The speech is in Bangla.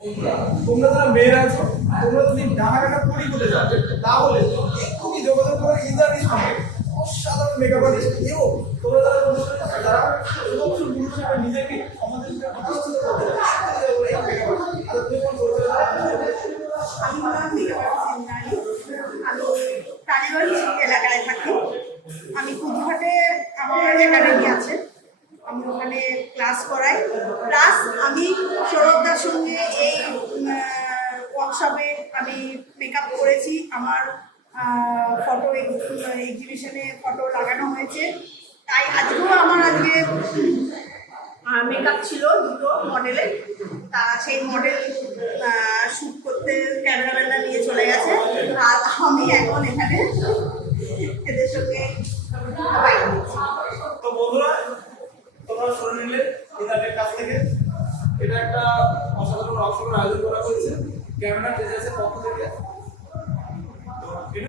তোমরা যারা মেয়েরা আছো, তোমরা যদি ডানাকাটা পরি করতে যাও তাহলে এক্ষুনি যোগাযোগ করো ইন্দ্রাণীর সঙ্গে। অসাধারণ মেকআপ আর্টিস্ট। এবং তোমরা যারা যারা সুদর্শন পুরুষ হিসেবে নিজেকে সমাজের সাথে প্রতিষ্ঠিত করতে চাও, এই মেকআপ আর্টিস্ট। আর তুমি কোন করতে চাও? আমি হলাম মেকআপ আর্টিস্ট ইন্দ্রাণী। আমি টালিগঞ্জ এলাকায় থাকি। আমি কুচঘাটে আমার একাডেমি আছে, আমি ওখানে ক্লাস করাই। প্লাস আমি সৌরভদার সঙ্গে এই ওয়ার্কশপে আমি মেকআপ করেছি। আমার ফটো এক্সিবিশনে ফটো লাগানো হয়েছে। তাই আজকে মেকআপ ছিল দুটো মডেলের। তা সেই মডেল শ্যুট করতে ক্যামেরাম্যানরা নিয়ে চলে গেছে, আর আমি এখন এখানে এদের সঙ্গে তো বন্ধুরা, তোমরা শুনে নিলে ইন্দ্রাণীর কাছ থেকে। এটা একটা অসাধারণ ওয়ার্কশপের আয়োজন করা হয়েছে ক্যামেরা ডিজাইনের পক্ষ থেকে।